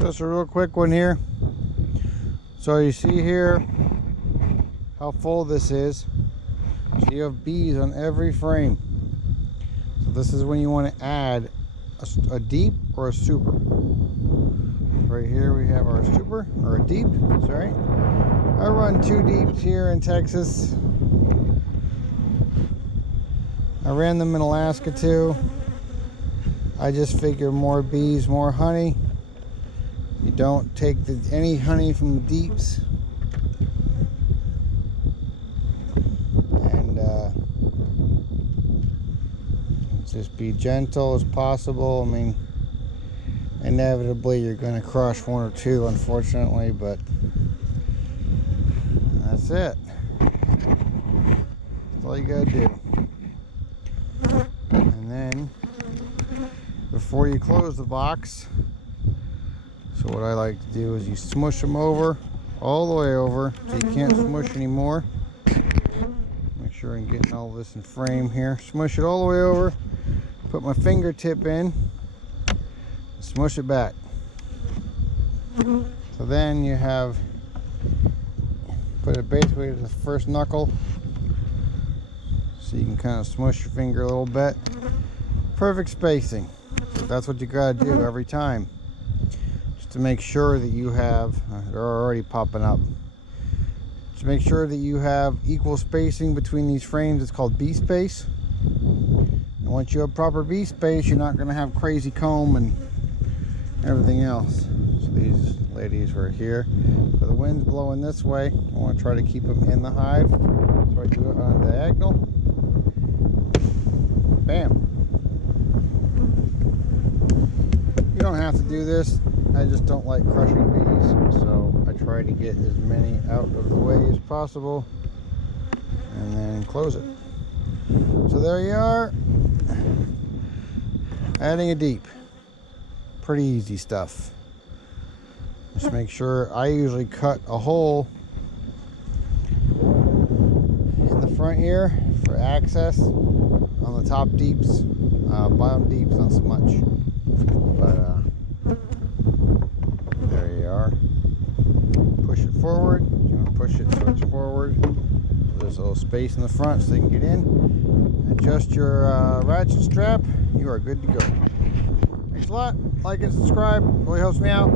Just a real quick one here. So you see here how full this is. So you have bees on every frame. So this is when you want to add a deep or a super. Right here we have our super, or a deep, sorry. I run 2 deeps here in Texas. I ran them in Alaska too. I just figure more bees, more honey. You don't take any honey from the deeps. And just be gentle as possible. I mean, inevitably you're going to crush 1 or 2, unfortunately, but that's it. That's all you got to do. And then, before you close the box, so what I like to do is you smush them over, all the way over, so you can't smush anymore. Make sure I'm getting all this in frame here. Smush it all the way over, put my fingertip in, smush it back. So then you have, put it basically to the first knuckle, so you can kind of smush your finger a little bit. Perfect spacing. So that's what you gotta do every time, just to make sure that you have, they're already popping up, to make sure that you have equal spacing between these frames. It's called bee space. And once you have proper bee space, you're not going to have crazy comb and everything else. So these ladies right here, so the wind's blowing this way, I want to try to keep them in the hive, so I do it on a diagonal. Bam. You don't have to do this. I just don't like crushing bees, so I try to get as many out of the way as possible and then close it. So there you are, adding a deep. Pretty easy stuff. Just make sure, I usually cut a hole in the front here for access on the top deeps. Bottom deeps not so much, but there you are. Push it forward. You want to push it so it's forward. So there's a little space in the front so they can get in. Adjust your ratchet strap. You are good to go. Thanks a lot. Like and subscribe. Really helps me out.